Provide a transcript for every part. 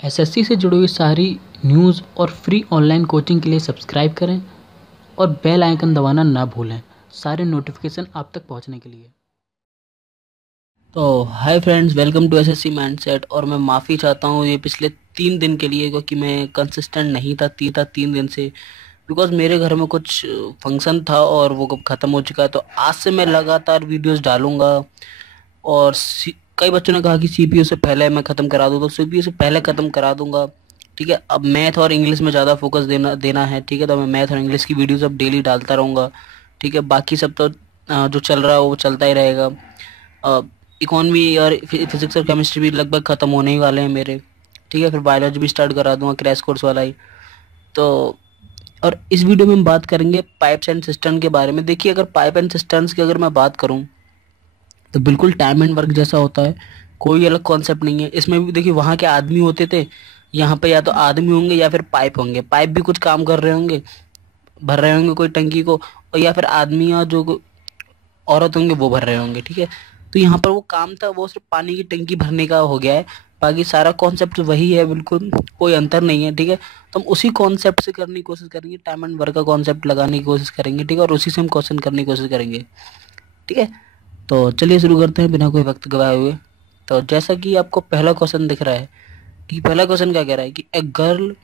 SSC से जुड़ी हुई सारी न्यूज़ और फ्री ऑनलाइन कोचिंग के लिए सब्सक्राइब करें और बेल आइकन दबाना ना भूलें सारे नोटिफिकेशन आप तक पहुंचने के लिए। तो hi friends, welcome to SSC Mindset. और मैं माफ़ी चाहता हूँ ये पिछले 3 दिन के लिए, क्योंकि मैं कंसिस्टेंट नहीं था 3 दिन से। बिकॉज मेरे घर में कुछ फंक्शन था और वो कब ख़त्म हो चुका है। तो आज से मैं लगातार वीडियोस डालूंगा। और कई बच्चों ने कहा कि सीपीयू से पहले मैं ख़त्म करा दूँ, तो सीपीयू से पहले ख़त्म करा दूंगा। ठीक है, अब मैथ और इंग्लिश में ज़्यादा फोकस देना देना है। ठीक है, तो मैं मैथ और इंग्लिश की वीडियोज़ अब डेली डालता रहूँगा। ठीक है, बाकी सब तो जो चल रहा है वो चलता ही रहेगा। इकोनॉमी और फिजिक्स और केमिस्ट्री भी लगभग ख़त्म होने ही वाले हैं मेरे। ठीक है, फिर बायोलॉजी भी स्टार्ट करा दूंगा, क्रैश कोर्स वाला ही। तो और इस वीडियो में हम बात करेंगे पाइप्स एंड सिस्टम के बारे में। देखिए, अगर पाइप एंड सिस्टम्स की अगर मैं बात करूं तो बिल्कुल टाइम एंड वर्क जैसा होता है, कोई अलग कॉन्सेप्ट नहीं है इसमें भी। देखिए, वहाँ के आदमी होते थे, यहाँ पे या तो आदमी होंगे या फिर पाइप होंगे। पाइप भी कुछ काम कर रहे होंगे, भर रहे होंगे कोई टंकी को, और या फिर आदमी या जो औरत होंगे वो भर रहे होंगे। ठीक है, तो यहाँ पर वो काम था, वो सिर्फ पानी की टंकी भरने का हो गया है। बाकी सारा कॉन्सेप्ट वही है, बिल्कुल कोई अंतर नहीं है। ठीक है, तो हम उसी कॉन्सेप्ट से करने की कोशिश करेंगे, टाइम एंड वर्क का कॉन्सेप्ट लगाने की कोशिश करेंगे। ठीक है, और उसी से हम क्वेश्चन करने की कोशिश करेंगे। ठीक है, तो चलिए शुरू करते हैं बिना कोई वक्त गवाए हुए। तो जैसा कि आपको पहला क्वेश्चन दिख रहा है, कि पहला क्वेश्चन क्या कह रहा है कि a girl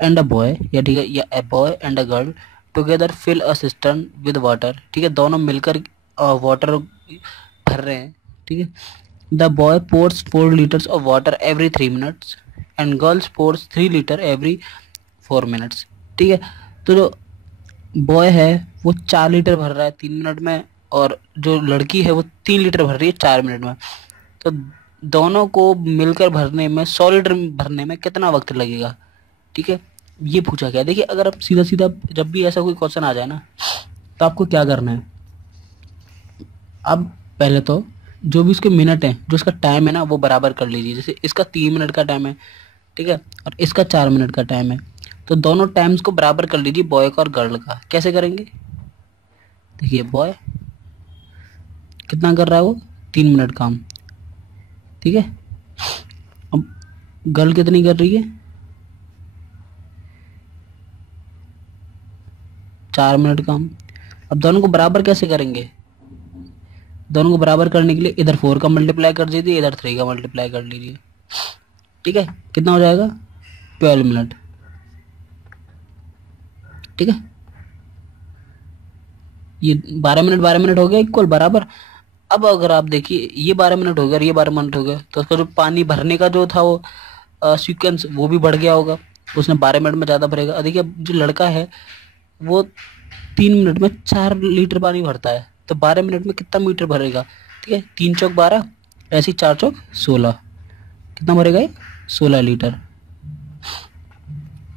and a boy, या ठीक है, या a boy and a girl together fill a cistern with water. ठीक है, दोनों मिलकर वाटर भर रहे हैं। ठीक है, the boy pores 4 liters of water every 3 minutes and girls pores 3 liter every 4 minutes। ठीक है, तो जो बॉय है वो 4 लीटर भर रहा है 3 मिनट में, और जो लड़की है वो 3 लीटर भर रही है 4 मिनट में। तो दोनों को मिलकर भरने में 100 लीटर भरने में कितना वक्त लगेगा? ठीक है, ये पूछा गया। देखिए, अगर आप सीधा सीधा जब भी ऐसा कोई क्वेश्चन आ जाए ना, तो आपको क्या करना है? अब पहले तो जो भी उसके मिनट हैं, जो उसका टाइम है ना, वो बराबर कर लीजिए। जैसे इसका 3 मिनट का टाइम है, ठीक है, और इसका 4 मिनट का टाइम है, तो दोनों टाइम्स को बराबर कर लीजिए, बॉय का और गर्ल का। कैसे करेंगे? देखिए, बॉय कितना कर रहा है, वो 3 मिनट काम। ठीक है, अब गर्ल कितनी कर रही है? 4 मिनट काम। अब दोनों को बराबर कैसे करेंगे? दोनों को बराबर करने के लिए इधर 4 का मल्टीप्लाई कर दीजिए, इधर 3 का मल्टीप्लाई कर लीजिए। ठीक है, कितना हो जाएगा? 12 मिनट। ठीक है, ये 12 मिनट हो गया इक्वल बराबर। अब अगर आप देखिए, ये 12 मिनट हो गया और ये 12 मिनट हो गया, तो उसका जो पानी भरने का जो था वो सीक्वेंस वो भी बढ़ गया होगा। उसने 12 मिनट में ज़्यादा भरेगा। और देखिए, जो लड़का है वो 3 मिनट में 4 लीटर पानी भरता है, तो 12 मिनट में कितना मीटर भरेगा? ठीक है, 3 चौक 12, ऐसे ही 4 चौक 16, कितना भरेगा ये? 16 लीटर।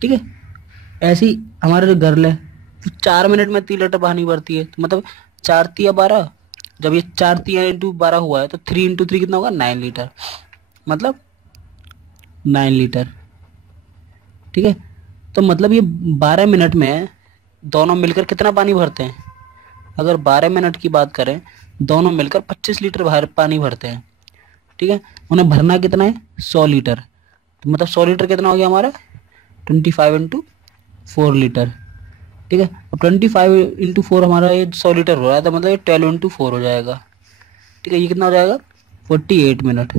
ठीक है, ऐसे ही हमारा जो गर्ल है, वो 4 मिनट में 3 लीटर पानी भरती है। तो मतलब 4 तिया 12, जब ये 4 तिया × 12 हुआ है, तो 3 × 3 कितना होगा? 9 लीटर, मतलब 9 लीटर। ठीक है, तो मतलब ये 12 मिनट में दोनों मिलकर कितना पानी भरते हैं? अगर 12 मिनट की बात करें, दोनों मिलकर 25 लीटर पानी भरते हैं। ठीक है, उन्हें भरना कितना है? 100 लीटर। तो मतलब 100 लीटर कितना हो गया हमारा? 25 × 4 लीटर। ठीक है, अब 25 × 4 हमारा ये 100 लीटर हो रहा है, तो मतलब ये 12 × 4 हो जाएगा। ठीक है, ये कितना हो जाएगा? 48 मिनट।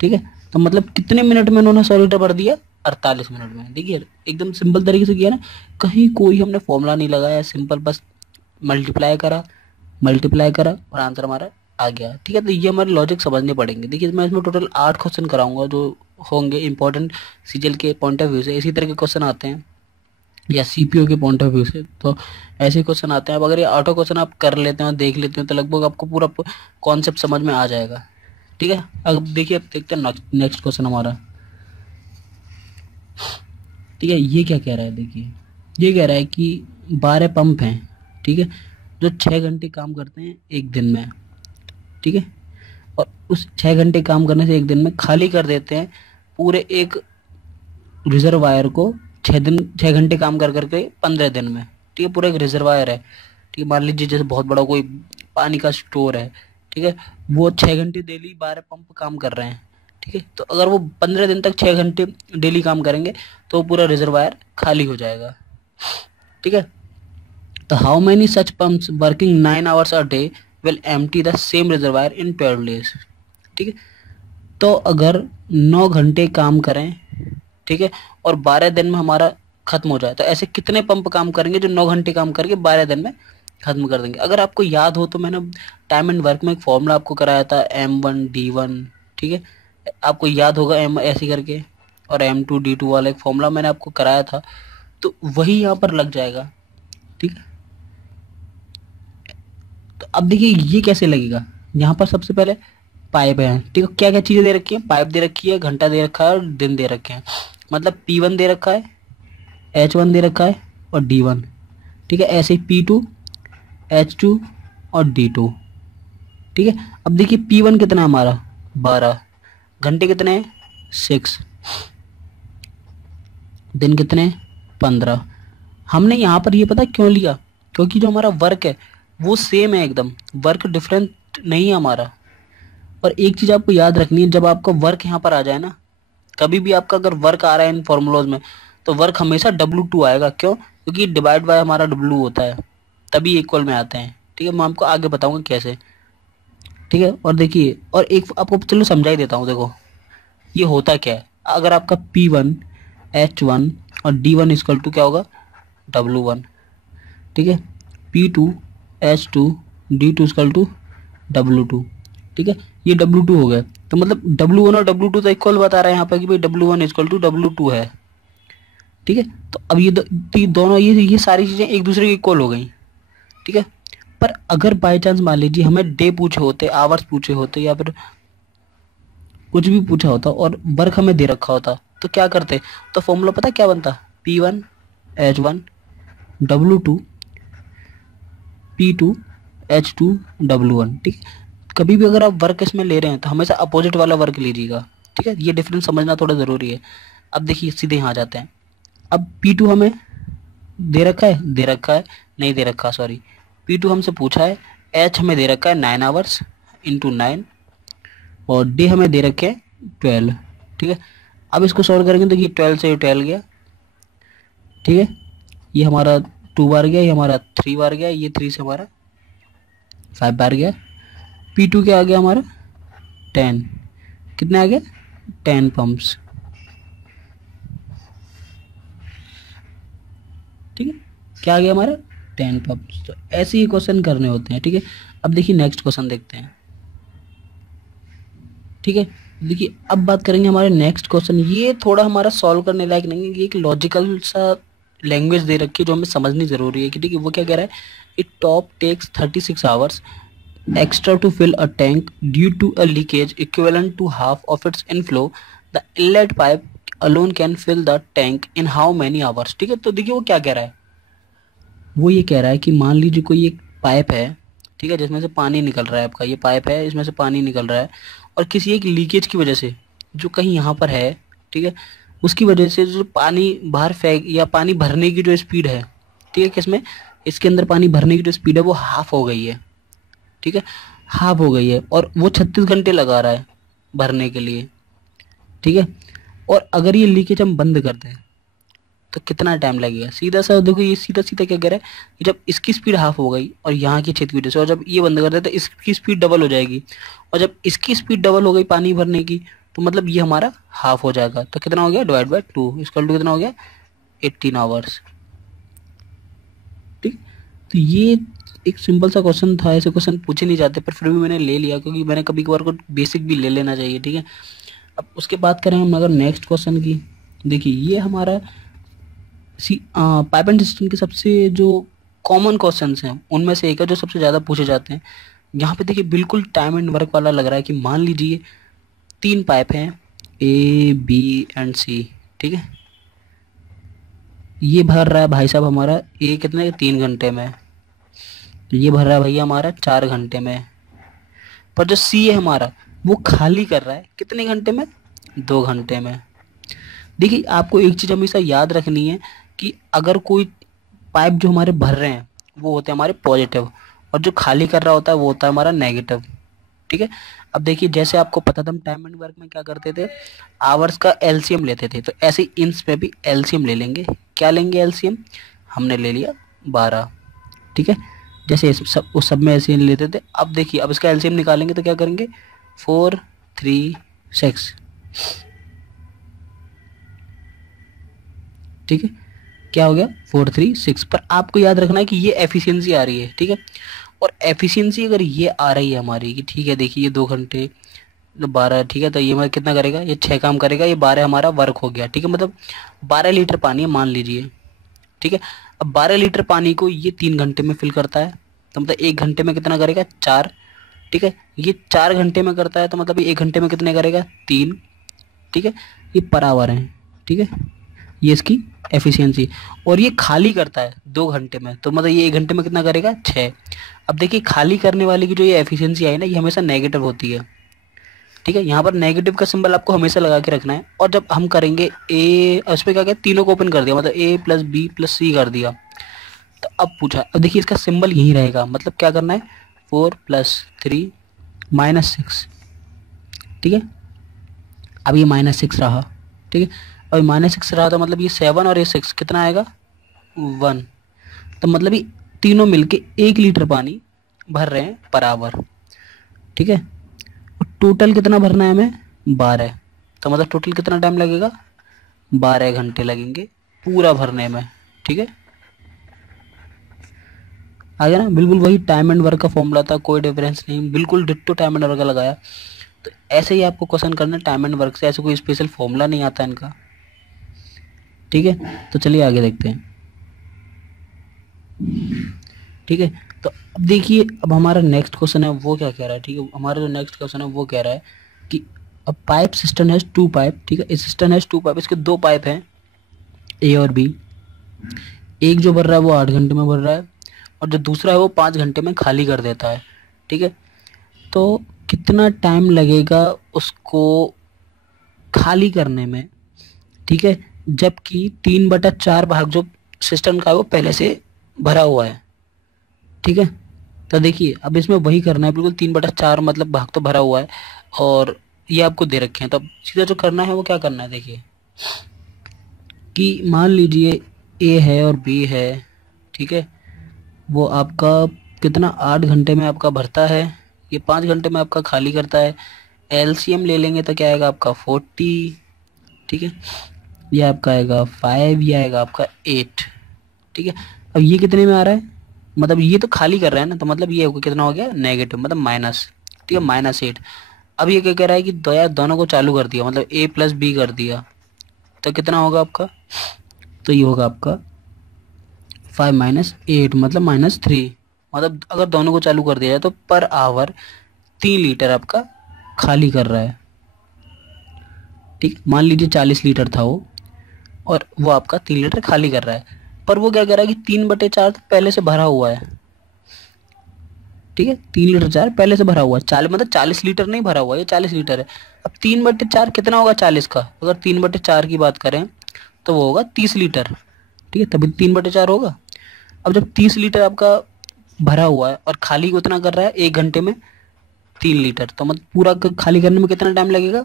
ठीक है, तो मतलब कितने मिनट में उन्होंने 100 लीटर भर दिया? 48 मिनट में। देखिए, एकदम सिंपल तरीके से किया ना, कहीं कोई हमने फॉर्मूला नहीं लगाया, सिंपल बस मल्टीप्लाई करा और आंसर हमारा आ गया। ठीक है, तो ये हमारे लॉजिक समझने पड़ेंगे। देखिए, मैं इसमें टोटल 8 क्वेश्चन कराऊंगा जो होंगे इंपॉर्टेंट सीजीएल के पॉइंट ऑफ व्यू से। इसी तरह के क्वेश्चन आते हैं, या सीपीओ के पॉइंट ऑफ व्यू से, तो ऐसे क्वेश्चन आते हैं। अब अगर ये 8 क्वेश्चन आप कर लेते हैं और देख लेते हैं, तो लगभग आपको पूरा कॉन्सेप्ट समझ में आ जाएगा। ठीक है, अब देखिए, अब देखते हैं नेक्स्ट क्वेश्चन हमारा। ठीक है, ये क्या कह रहा है? देखिए, ये कह रहा है कि 12 पंप हैं, ठीक है, जो 6 घंटे काम करते हैं एक दिन में। ठीक है, और उस 6 घंटे काम करने से एक दिन में खाली कर देते हैं पूरे एक रिजर्वायर को। 6 घंटे काम कर करके 15 दिन में। ठीक है, पूरा एक रिजर्वायर है। ठीक है, मान लीजिए जैसे बहुत बड़ा कोई पानी का स्टोर है। ठीक है, वो 6 घंटे डेली 12 पंप काम कर रहे हैं। ठीक है। तो अगर वो 15 दिन तक 6 घंटे डेली काम करेंगे तो पूरा रिजर्वायर खाली हो जाएगा। ठीक है। तो how many such pumps working 9 hours a day will empty the same reservoir in 12 days. ठीक है। तो अगर 9 घंटे काम करें, ठीक है, और 12 दिन में हमारा खत्म हो जाए, तो ऐसे कितने पंप काम करेंगे जो 9 घंटे काम करके 12 दिन में खत्म कर देंगे। अगर आपको याद हो तो मैंने टाइम एंड वर्क में एक फॉर्मूला आपको कराया था M1D1। ठीक है, आपको याद होगा M ऐसे करके, और M2D2 वाला एक फॉर्मूला मैंने आपको कराया था, तो वही यहाँ पर लग जाएगा। ठीक है। तो अब देखिए ये कैसे लगेगा। यहाँ पर सबसे पहले पाइप है, ठीक है, क्या क्या चीजें दे रखी है, पाइप दे रखी है, घंटा दे रखा है और दिन दे रखे हैं। मतलब P1 दे रखा है, H1 दे रखा है और D1। ठीक है, ऐसे ही P2, H2 और D2। ठीक है। अब देखिए P1 कितना है हमारा 12, घंटे कितने हैं 6, दिन कितने 15। हमने यहाँ पर ये पता क्यों लिया, क्योंकि जो हमारा वर्क है वो सेम है एकदम, वर्क डिफरेंट नहीं है हमारा। और एक चीज आपको याद रखनी है, जब आपका वर्क यहाँ पर आ जाए ना, कभी भी आपका अगर वर्क आ रहा है इन फॉर्मूलाज में, तो वर्क हमेशा W2 आएगा। क्यों? क्योंकि डिवाइड बाय हमारा W होता है, तभी इक्वल में आते हैं। ठीक है, मैं आपको आगे बताऊंगा कैसे। ठीक है। और देखिए, और एक आपको चलो समझा ही देता हूँ। देखो ये होता क्या है, अगर आपका P1, H1 और D1 इक्वल टू क्या होगा W1। ठीक है, P2, H2, D2 equal to W2। ठीक है, ये W2 हो गया। तो मतलब W1 और W2 तो इक्वल बता रहा है यहाँ पर कि भाई W1 इक्वल टू W2 है। ठीक है। तो अब ये दोनों ये सारी चीजें एक दूसरे के इक्वल हो गई। ठीक है। पर अगर बाय चांस मान लीजिए हमें डे पूछे होते, आवर्स पूछे होते, या फिर कुछ भी पूछा होता और वर्क हमें दे रखा होता, तो क्या करते? तो फॉर्मूला पता क्या बनता? P1, H1, W2, P2, H2, W1। ठीक है। कभी भी अगर आप वर्क इसमें ले रहे हैं तो हमेशा अपोजिट वाला वर्क लीजिएगा। ठीक है, ये डिफरेंस समझना थोड़ा ज़रूरी है। अब देखिए सीधे यहाँ जाते हैं। अब P2 हमें दे रखा है, दे रखा है, नहीं दे रखा, सॉरी, P2 हमसे पूछा है। H हमें दे रखा है 9 आवर्स इंटू 9, और डे हमें दे रखे हैं 12। ठीक है। अब इसको सॉल्व करेंगे तो ये 12 से 12 गया। ठीक है, ये हमारा 2 बार गया, ये हमारा 3 बार गया, ये 3 से हमारा 5 बार गया। P2 क्या आ गया हमारा 10, कितने आ गया 10 पंप्स। ठीक है, क्या आ गया हमारा 10 पंप्स। तो ऐसे ही क्वेश्चन करने होते हैं। ठीक है। अब देखिए नेक्स्ट क्वेश्चन देखते हैं। ठीक है, देखिए अब बात करेंगे हमारे नेक्स्ट क्वेश्चन। ये थोड़ा हमारा सॉल्व करने लायक नहीं है, ये एक लॉजिकल सा लैंग्वेज दे रखी है जो हमें समझनी जरूरी है कि ठीक है वो क्या कह रहा है। It tap takes 36 hours extra to fill a tank due to a leakage equivalent to half of its inflow. The inlet pipe alone can fill the tank in how many hours? ठीक है। तो देखिए वो क्या कह रहा है, वो ये कह रहा है कि मान लीजिए कोई एक पाइप है, ठीक है, जिसमें से पानी निकल रहा है, आपका ये पाइप है, इसमें से पानी निकल रहा है, और किसी एक लीकेज की वजह से जो कहीं यहाँ पर है, ठीक है, उसकी वजह से जो पानी बाहर फेंक या पानी भरने की जो स्पीड है, ठीक है, किसमें, इसके अंदर पानी भरने की जो स्पीड है वो हाफ हो गई है। ठीक है, हाफ हो गई है, और वो 36 घंटे लगा रहा है भरने के लिए। ठीक है। और अगर ये लीकेज हम बंद कर दें तो कितना टाइम लगेगा? सीधा सा देखो, ये सीधा सीधा क्या कह रहा है कि जब इसकी स्पीड हाफ हो गई और यहाँ की छेद की वजह से, और जब ये बंद कर दे तो इसकी स्पीड डबल हो जाएगी, और जब इसकी स्पीड डबल हो गई पानी भरने की, तो मतलब ये हमारा हाफ हो जाएगा। तो कितना हो गया डिवाइड बाय 2 इक्वल टू कितना हो गया 18 आवर्स। ठीक। तो ये एक सिंपल सा क्वेश्चन था, ऐसे क्वेश्चन पूछे नहीं जाते, पर फिर भी मैंने ले लिया क्योंकि मैंने कभी कभार को बेसिक भी ले लेना चाहिए। ठीक है। अब उसके बात करें हम अगर नेक्स्ट क्वेश्चन की, देखिए ये हमारा पाइप एंड सिस्टम के सबसे जो कॉमन क्वेश्चंस हैं उनमें से एक है जो सबसे ज़्यादा पूछे जाते हैं। यहाँ पे देखिए बिल्कुल टाइम एंड वर्क वाला लग रहा है कि मान लीजिए 3 पाइप हैं A, B एंड C। ठीक है, ये भर रहा है भाई साहब हमारा A कितने 3 घंटे में, ये भर रहा है भैया हमारा 4 घंटे में, पर जो C है हमारा वो खाली कर रहा है कितने घंटे में 2 घंटे में। देखिए आपको एक चीज़ हमेशा याद रखनी है कि अगर कोई पाइप जो हमारे भर रहे हैं वो होते हैं हमारे पॉजिटिव, और जो खाली कर रहा होता है वो होता है हमारा नेगेटिव। ठीक है। अब देखिए जैसे आपको पता था हम टाइम एंड वर्क में क्या करते थे, आवर्स का एलसीएम लेते थे, तो ऐसे ही इंच पे भी एलसीएम ले लेंगे। क्या लेंगे एलसीएम, हमने ले लिया 12, ठीक है। जैसे सब उस सब में एलसीएम लेते थे, अब देखिए अब इसका एलसीएम निकालेंगे तो क्या करेंगे, 4 3 6, ठीक है। क्या हो गया 4 3 6। पर आपको याद रखना है कि ये एफिशिएंसी आ रही है, ठीक है। और एफिशिएंसी अगर ये आ रही है हमारी कि ठीक है, देखिए ये 2 घंटे 12, ठीक है, तो ये हमारा कितना करेगा, ये 6 काम करेगा, ये 12 हमारा वर्क हो गया, ठीक है। मतलब 12 लीटर पानी है मान लीजिए, ठीक है। अब 12 लीटर पानी को ये 3 घंटे में फिल करता है, तो मतलब 1 घंटे में कितना करेगा 4, ठीक है। ये 4 घंटे में करता है तो मतलब ये 1 घंटे में कितने करेगा 3, ठीक है। ये पर आवर है, ठीक है, ये इसकी एफिशिएंसी। और ये खाली करता है 2 घंटे में, तो मतलब ये 1 घंटे में कितना करेगा 6। अब देखिए खाली करने वाली की जो ये एफिशिएंसी आई ना, ये हमेशा नेगेटिव होती है, ठीक है। यहाँ पर नेगेटिव का सिंबल आपको हमेशा लगा के रखना है। और जब हम करेंगे ए, उस पर क्या क्या तीनों को ओपन कर दिया, मतलब ए प्लस बी प्लस सी कर दिया, तो अब पूछा, अब देखिए इसका सिंबल यही रहेगा, मतलब क्या करना है 4 + 3 -6, ठीक है। अब ये -6 रहा, ठीक है। अब -6 रहा तो मतलब ये 7 और ये 6 कितना आएगा 1, तो मतलब ये तीनों मिलके 1 लीटर पानी भर रहे हैं पर आवर, ठीक है। और टोटल कितना भरना है हमें 12, तो मतलब टोटल कितना टाइम लगेगा 12 घंटे लगेंगे पूरा भरने में, ठीक है। आ गया ना, बिल्कुल वही टाइम एंड वर्क का फॉर्मूला था, कोई डिफरेंस नहीं, बिल्कुल डिट्टो टाइम एंड वर्क का लगाया। तो ऐसे ही आपको क्वेश्चन करना है टाइम एंड वर्क से, ऐसे कोई स्पेशल फॉर्मूला नहीं आता इनका, ठीक है। तो चलिए आगे देखते हैं, ठीक है। तो अब देखिए अब हमारा नेक्स्ट क्वेश्चन है वो क्या कह रहा है, ठीक है। हमारा जो नेक्स्ट क्वेश्चन है वो कह रहा है कि अब पाइप सिस्टम हैज 2 पाइप, ठीक है। इस सिस्टम हैज 2 पाइप, इसके 2 पाइप हैं ए और बी। एक जो भर रहा है वो 8 घंटे में भर रहा है, और जो दूसरा है वो 5 घंटे में खाली कर देता है, ठीक है। तो कितना टाइम लगेगा उसको खाली करने में, ठीक है, जबकि 3/4 भाग जो सिस्टम का है वो पहले से भरा हुआ है, ठीक है। तो देखिए अब इसमें वही करना है, बिल्कुल 3/4 मतलब भाग तो भरा हुआ है और ये आपको दे रखे हैं। तो अब सीधा जो करना है वो क्या करना है, देखिए कि मान लीजिए ए है और बी है, ठीक है। वो आपका कितना 8 घंटे में आपका भरता है, ये 5 घंटे में आपका खाली करता है। एलसीएम ले लेंगे तो क्या आएगा आपका 40, ठीक है। ये आपका आएगा 5, ये आएगा आपका 8, ठीक है। अब ये कितने में आ रहा है, मतलब ये तो खाली कर रहा है ना, तो मतलब ये कितना हो गया नेगेटिव, मतलब माइनस, ठीक है, -8। अब ये क्या कह रहा है कि दोनों को चालू कर दिया, मतलब ए प्लस बी कर दिया, तो कितना होगा आपका, तो ये होगा आपका 5 - 8 मतलब -3। मतलब अगर दोनों को चालू कर दिया जाए तो पर आवर 3 लीटर आपका खाली कर रहा है, ठीक। मान लीजिए 40 लीटर था वो, और वो आपका 3 लीटर खाली कर रहा है। पर वो क्या कह रहा है कि 3/4 तो पहले से भरा हुआ है, ठीक है। 3 लीटर 4 पहले से भरा हुआ है, 40 मतलब 40 लीटर नहीं भरा हुआ है, ये 40 लीटर है। अब 3/4 कितना होगा 40 का, अगर 3/4 की बात करें तो वो होगा 30 लीटर, ठीक है, तभी 3/4 होगा। अब जब 30 लीटर आपका भरा हुआ है और खाली उतना कर रहा है 1 घंटे में 3 लीटर, तो मतलब पूरा खाली करने में कितना टाइम लगेगा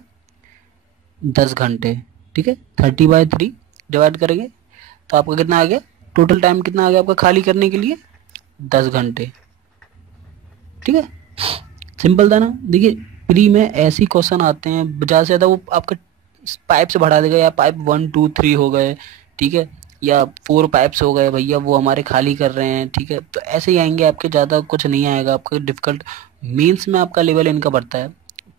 10 घंटे, ठीक है। 30/3 डिवाइड करेंगे तो आपका कितना आ गया, टोटल टाइम कितना आ गया आपका खाली करने के लिए 10 घंटे, ठीक है। सिंपल था ना। देखिए प्री में ऐसे क्वेश्चन आते हैं, ज़्यादा से ज़्यादा वो आपका पाइप से बढ़ा देगा, या पाइप 1 2 3 हो गए, ठीक है, या 4 पाइप्स हो गए भैया वो हमारे खाली कर रहे हैं, ठीक है। तो ऐसे ही आएंगे आपके, ज़्यादा कुछ नहीं आएगा आपका डिफिकल्ट। मेंस में आपका लेवल इनका बढ़ता है,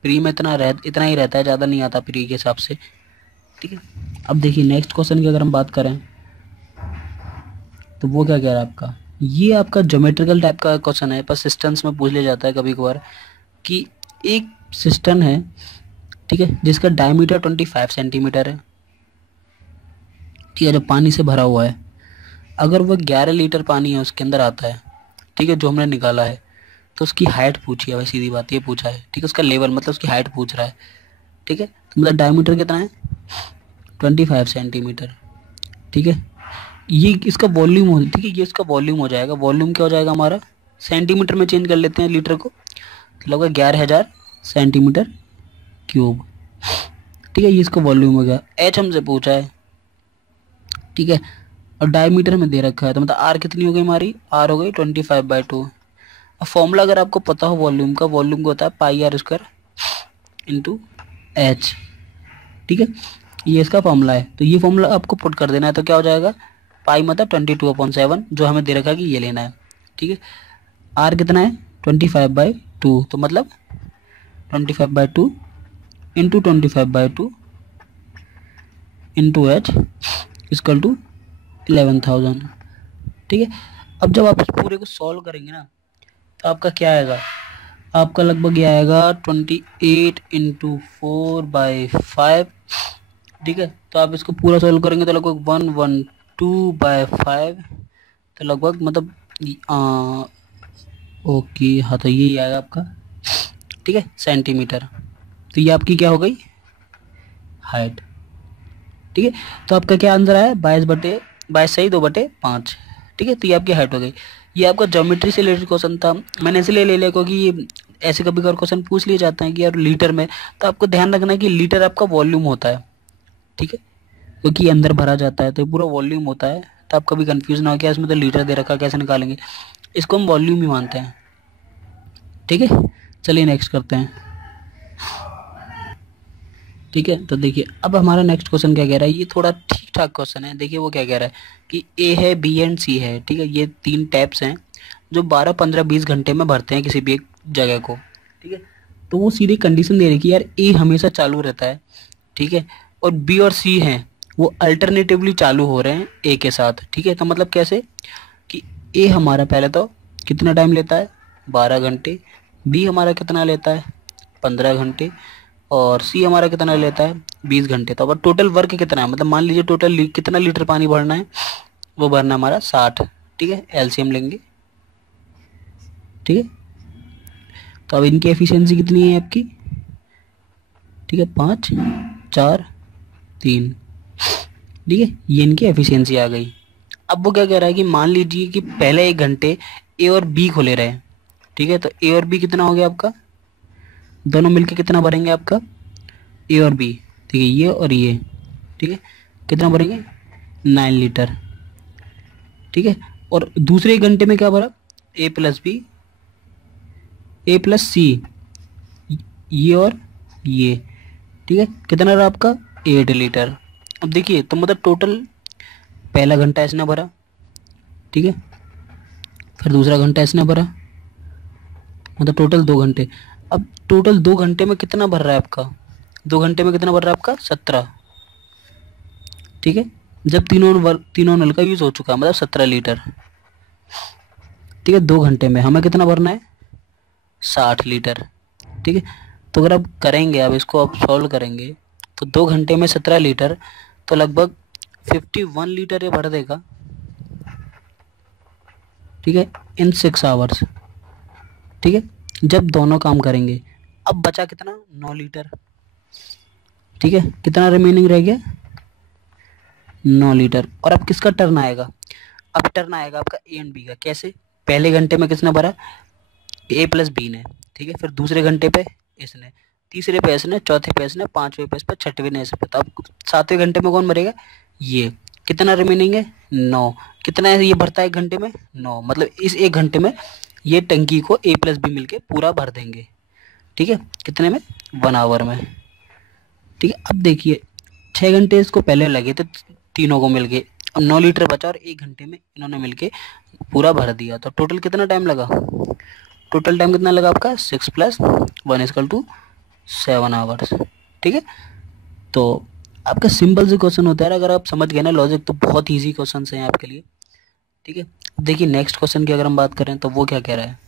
प्री में इतना ही रहता है, ज़्यादा नहीं आता प्री के हिसाब से, ठीक है। अब देखिए नेक्स्ट क्वेश्चन की अगर हम बात करें तो वो क्या कह रहा है आपका, ये आपका ज्योमेट्रिकल टाइप का क्वेश्चन है, पर सिस्टम्स में पूछ लिया जाता है कभी कभार कि एक सिस्टम है, ठीक है, जिसका डायमीटर 25 सेंटीमीटर है, ठीक है, जो पानी से भरा हुआ है। अगर वह 11 लीटर पानी है उसके अंदर आता है, ठीक है, जो हमने निकाला है, तो उसकी हाइट पूछी है भाई, सीधी बात ये पूछा है, ठीक है। उसका लेवल मतलब उसकी हाइट पूछ रहा है, ठीक है। तो मतलब डायमीटर कितना है 25 सेंटीमीटर, ठीक है। ये इसका वॉल्यूम हो, ठीक है, ये इसका वॉल्यूम हो जाएगा। वॉल्यूम क्या हो जाएगा हमारा, सेंटीमीटर में चेंज कर लेते हैं लीटर को, तो लगभग 11,000 सेंटीमीटर क्यूब। ठीक है, ये इसका वॉल्यूम हो गया। एच हमसे पूछा है, ठीक है, और डायमीटर में दे रखा है, तो मतलब आर कितनी हो गई हमारी, आर हो गई 25/2। अब फॉर्मूला अगर आपको पता हो वॉल्यूम का, वॉल्यूम का होता है पाई आर स्क्वायर इंटू एच। ठीक है, ये इसका फॉर्मूला है, तो ये फॉर्मूला आपको पुट कर देना है, तो क्या हो जाएगा, पाई मतलब 22/7 जो हमें दे रखा है कि ये लेना है। ठीक है, आर कितना है 25/2, तो मतलब 25/2 into 25/2 into H equal to 11,000। ठीक है, अब जब आप इस पूरे को सॉल्व करेंगे ना, तो आपका क्या आएगा, आपका लगभग ये आएगा 28 इंटू 4/5। ठीक है, तो आप इसको पूरा सॉल्व करेंगे तो लगभग 112/5, तो लगभग मतलब ओके, हाँ, तो ये आएगा आपका, ठीक है, सेंटीमीटर। तो ये आपकी क्या हो गई, हाइट। ठीक है, तो आपका क्या आंसर आया, 22 सही 2/5। ठीक है, तो ये आपकी हाइट हो गई। ये आपका ज्योमेट्री से रिलेटेड क्वेश्चन था, मैंने इसलिए ले लिया क्योंकि ये ऐसे कभी कभार क्वेश्चन पूछ लिए जाते हैं कि यार लीटर में, तो आपको ध्यान रखना है कि लीटर आपका वॉल्यूम होता है। ठीक है, क्योंकि अंदर भरा जाता है तो ये पूरा वॉल्यूम होता है, तो आप कभी कंफ्यूज ना हो कि इसमें तो लीटर दे रखा, कैसे निकालेंगे, इसको हम वॉल्यूम ही मानते हैं। ठीक है, चलिए नेक्स्ट करते हैं। ठीक है, तो देखिए अब हमारा नेक्स्ट क्वेश्चन क्या कह रहा है, ये थोड़ा ठीक ठाक क्वेश्चन है। देखिए वो क्या कह रहा है कि ए है, बी एंड सी है। ठीक है, ये 3 टैप्स हैं जो 12, 15, 20 घंटे में भरते हैं किसी भी एक जगह को। ठीक है, तो वो सीधी कंडीशन दे रही है कि यार ए हमेशा चालू रहता है, ठीक है, और बी और सी हैं वो अल्टरनेटिवली चालू हो रहे हैं ए के साथ। ठीक है, तो मतलब कैसे कि ए हमारा पहले तो कितना टाइम लेता है, 12 घंटे, बी हमारा कितना लेता है, 15 घंटे, और सी हमारा कितना लेता है, 20 घंटे। तो अब टोटल वर्क कितना है, मतलब मान लीजिए टोटल कितना लीटर पानी भरना है, वो भरना है हमारा 60। ठीक है, एलसीएम लेंगे। ठीक है, तो अब इनकी एफिशिएंसी कितनी है आपकी, ठीक है, 5, 4, 3। ठीक है, ये इनकी एफिशिएंसी आ गई। अब वो क्या कह रहा है कि मान लीजिए कि पहले 1 घंटे ए और बी खुले रहे। ठीक है, तो ए और बी कितना हो गया आपका, दोनों मिलके कितना भरेंगे आपका, ए और बी, ठीक है, ये और ये, ठीक है, कितना भरेंगे, 9 लीटर। ठीक है, और दूसरे 1 घंटे में क्या भरा, ए प्लस बी, ए प्लस सी, ये और ये, ठीक है, कितना रहा आपका, 8 लीटर। अब देखिए तो मतलब टोटल पहला घंटा इसने भरा, ठीक है, फिर दूसरा घंटा इसने भरा, मतलब टोटल 2 घंटे। अब टोटल 2 घंटे में कितना भर रहा है आपका, 2 घंटे में कितना भर रहा है आपका, 17। ठीक है, जब तीनों नल का यूज़ हो चुका है, मतलब 17 लीटर। ठीक है, 2 घंटे में हमें कितना भरना है, 60 लीटर। ठीक है, तो अगर आप करेंगे, अब इसको आप सॉल्व करेंगे, तो 2 घंटे में 17 लीटर, तो लगभग 51 लीटर ये भर देगा। ठीक है, इन 6 आवर्स। ठीक है, जब दोनों काम करेंगे। अब बचा कितना, 9 लीटर। ठीक है, कितना रिमेनिंग रह गया, 9 लीटर। और अब किसका टर्न आएगा, अब टर्न आएगा आपका ए एंड बी का। कैसे, पहले घंटे में किसने भरा, ए प्लस बी ने, ठीक है, फिर दूसरे घंटे पे इसने, तीसरे पे इसने, चौथे पे इसने, पांचवें पे इस पे, छठवें ने इस पे। तो अब 7वें घंटे में कौन भरेगा, ये। कितना रिमेनिंग है, 9। कितना है ये भरता है 1 घंटे में, 9। मतलब इस 1 घंटे में ये टंकी को ए प्लस बी मिलके पूरा भर देंगे। ठीक है, कितने में, 1 आवर में। ठीक है, अब देखिए 6 घंटे इसको पहले लगे थे तीनों को मिलके, अब 9 लीटर बचा और 1 घंटे में इन्होंने मिलके पूरा भर दिया। तो टोटल कितना टाइम लगा, टोटल टाइम कितना लगा आपका, 6 + 1 = 7 आवर्स। ठीक है, तो आपका सिंपल से क्वेश्चन होता है, अगर आप समझ गए ना लॉजिक, तो बहुत इजी क्वेश्चन हैं आपके लिए। ठीक है, देखिए नेक्स्ट क्वेश्चन की अगर हम बात करें तो वो क्या कह रहा है।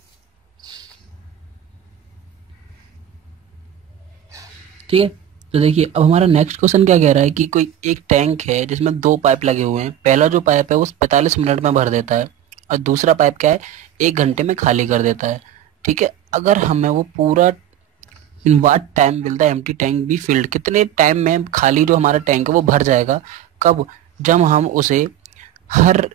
ठीक है, तो देखिए अब हमारा नेक्स्ट क्वेश्चन क्या कह रहा है कि कोई एक टैंक है जिसमें 2 पाइप लगे हुए हैं। पहला जो पाइप है वो 45 मिनट में भर देता है, और दूसरा पाइप क्या है, 1 घंटे में खाली कर देता है। ठीक है, अगर हमें वो पूरा, in what time will the empty tank be filled, कितने टाइम में खाली जो हमारा टैंक है वो भर जाएगा, कब, जब हम उसे हर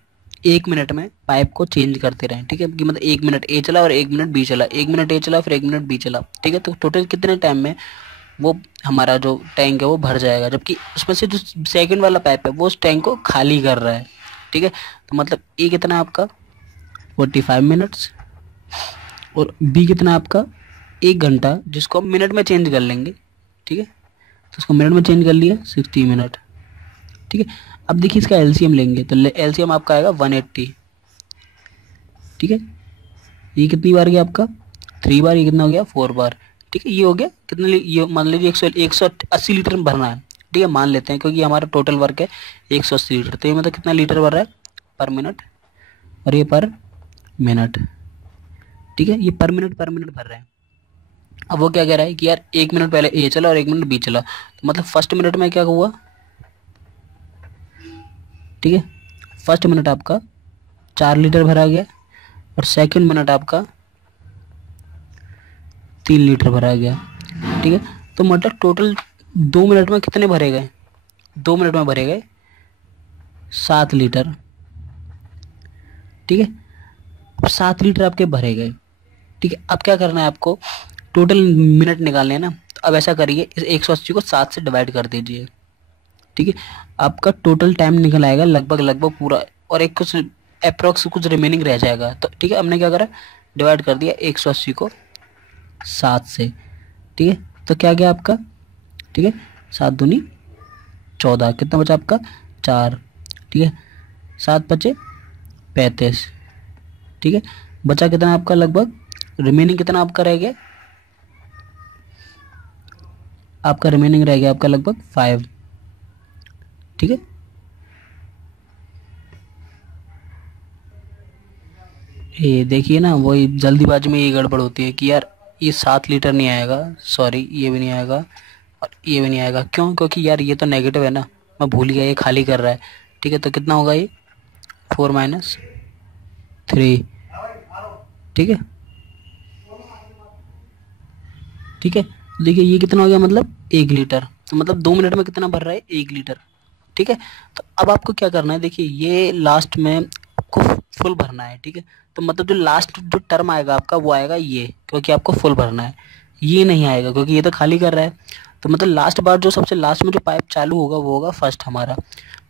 1 मिनट में पाइप को चेंज करते रहें, ठीक है, कि मतलब 1 मिनट ए चला और 1 मिनट बी चला, 1 मिनट ए चला फिर 1 मिनट बी चला, ठीक है। तो टोटल कितने टाइम में वो हमारा जो टैंक है वो भर जाएगा, जबकि उसमें से जो सेकंड वाला पाइप है वो उस टैंक को खाली कर रहा है, ठीक है। तो मतलब ए कितना है आपका 45 मिनट्स और बी कितना है आपका 1 घंटा, जिसको हम मिनट में चेंज कर लेंगे, ठीक है। तो उसको मिनट में चेंज कर लिया 60 मिनट, ठीक है। अब देखिए इसका एलसीएम लेंगे तो एलसीएम आपका आएगा 180, ठीक है। ये कितनी बार गया आपका 3 बार, ये कितना हो गया 4 बार, ठीक है। ये हो गया कितने, ये मान लीजिए 180 लीटर में भरना है, ठीक है, मान लेते हैं क्योंकि हमारा टोटल वर्क है 180 लीटर, तो ये मतलब कितना लीटर भर रहा है पर मिनट, और ये पर मिनट, ठीक है, ये पर मिनट भर रहे हैं। अब वो क्या कह रहा है कि यार 1 मिनट पहले ए चला और 1 मिनट बी चला, तो मतलब फर्स्ट मिनट में क्या हुआ, ठीक है, फर्स्ट मिनट आपका 4 लीटर भरा गया और सेकंड मिनट आपका 3 लीटर भरा गया, ठीक है। तो मतलब टोटल 2 मिनट में कितने भरे गए, 2 मिनट में भरे गए 7 लीटर, ठीक है। अब 7 लीटर आपके भरे गए, ठीक है। अब क्या करना है आपको, टोटल मिनट निकालने हैं ना, तो अब ऐसा करिए इस 180 को 7 से डिवाइड कर दीजिए, ठीक है। आपका टोटल टाइम निकल आएगा लगभग पूरा, और एक कुछ अप्रोक्स कुछ रिमेनिंग रह जाएगा, तो ठीक है हमने क्या करा डिवाइड कर दिया 180 को 7 से, ठीक है। तो क्या गया आपका, ठीक है, 7 दूनी 14, कितना बचा आपका 4, ठीक है, 7 बचे 35, ठीक है। बचा कितना आपका लगभग रिमेनिंग कितना आपका रह गया, आपका रिमेनिंग रह गया आपका लगभग 5, ठीक है। ये देखिए ना, वही जल्दीबाजी में ये गड़बड़ होती है कि यार ये 7 लीटर नहीं आएगा, सॉरी ये भी नहीं आएगा और ये भी नहीं आएगा, क्यों, क्योंकि यार ये तो नेगेटिव है ना, मैं भूल गया ये खाली कर रहा है, ठीक है। तो कितना होगा ये 4 माइनस 3, ठीक है, ठीक है। देखिए ये कितना हो गया, मतलब 1 लीटर, तो मतलब 2 मिनट में कितना भर रहा है 1 लीटर, ठीक है। तो अब आपको क्या करना है, देखिए ये लास्ट में आपको फुल भरना है, ठीक है। तो मतलब जो लास्ट जो टर्म आएगा आपका वो आएगा ये, क्योंकि आपको फुल भरना है, ये नहीं आएगा क्योंकि ये तो खाली कर रहा है। तो मतलब लास्ट बार जो सबसे लास्ट में जो पाइप चालू होगा वो होगा फर्स्ट हमारा,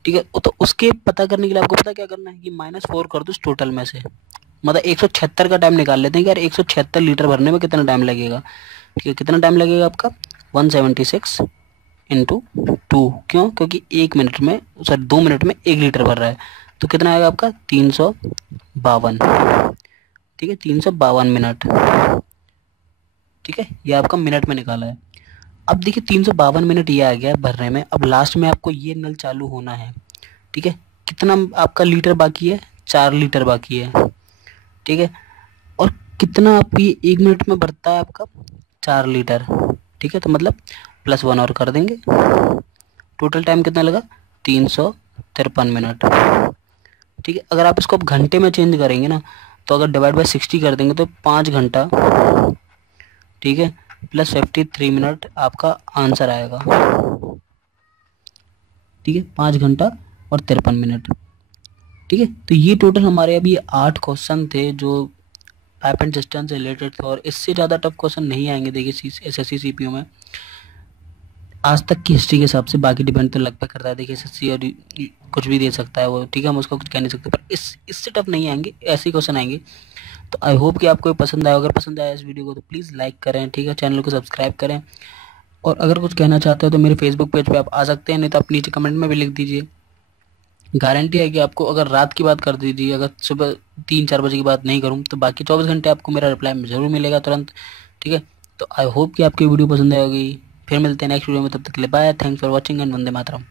ठीक है। तो उसके पता करने के लिए आपको पता क्या करना है कि -4 कर दो इस टोटल में से, मतलब 176 का टाइम निकाल लेते हैं कि यार 176 लीटर भरने में कितना टाइम लगेगा, ठीक है। कितना टाइम लगेगा आपका 176 इंटू 2, क्यों, क्योंकि 1 मिनट में सॉरी 2 मिनट में 1 लीटर भर रहा है, तो कितना आएगा आपका 352, ठीक है, 352 मिनट, ठीक है। ये आपका मिनट में निकाला है। अब देखिए 352 मिनट ये आ गया भरने में, अब लास्ट में आपको ये नल चालू होना है, ठीक है। कितना आपका लीटर बाकी है 4 लीटर बाकी है, ठीक है। और कितना आपकी 1 मिनट में भरता है आपका 4 लीटर, ठीक है। तो मतलब +1 और कर देंगे, टोटल टाइम कितना लगा 353 मिनट, ठीक है। अगर आप इसको अब घंटे में चेंज करेंगे ना, तो अगर डिवाइड बाय 60 कर देंगे तो 5 घंटा, ठीक है, +53 मिनट आपका आंसर आएगा, ठीक है, 5 घंटा और 53 मिनट, ठीक है। तो ये टोटल हमारे अभी 8 क्वेश्चन थे जो पाइप एंड सिस्टम से रिलेटेड थे, और इससे ज़्यादा टफ क्वेश्चन नहीं आएंगे देखिए SSC CPO में आज तक की हिस्ट्री के हिसाब से। बाकी डिपेंड तो लगभग करता है, देखिए SSC और कुछ भी दे सकता है वो, ठीक है, हम उसको कुछ कह नहीं सकते, पर इससे टफ नहीं आएंगे, ऐसे ही क्वेश्चन आएंगे। तो आई होप कि आपको पसंद आया, अगर पसंद आया इस वीडियो को तो प्लीज़ लाइक करें, ठीक है, चैनल को सब्सक्राइब करें, और अगर कुछ कहना चाहते हो तो मेरे फेसबुक पेज पे आप आ सकते हैं, नहीं तो आप नीचे कमेंट में भी लिख दीजिए। गारंटी है कि आपको, अगर रात की बात कर दीजिए, अगर सुबह 3-4 बजे की बात नहीं करूँ तो बाकी 24 घंटे आपको मेरा रिप्लाई ज़रूर मिलेगा तुरंत, ठीक है। तो आई होप कि आपकी वीडियो पसंद आएगी, फिर मिलते हैं नेक्स्ट वीडियो में, तब तक के लिए bye, thanks for watching and Vande Mataram.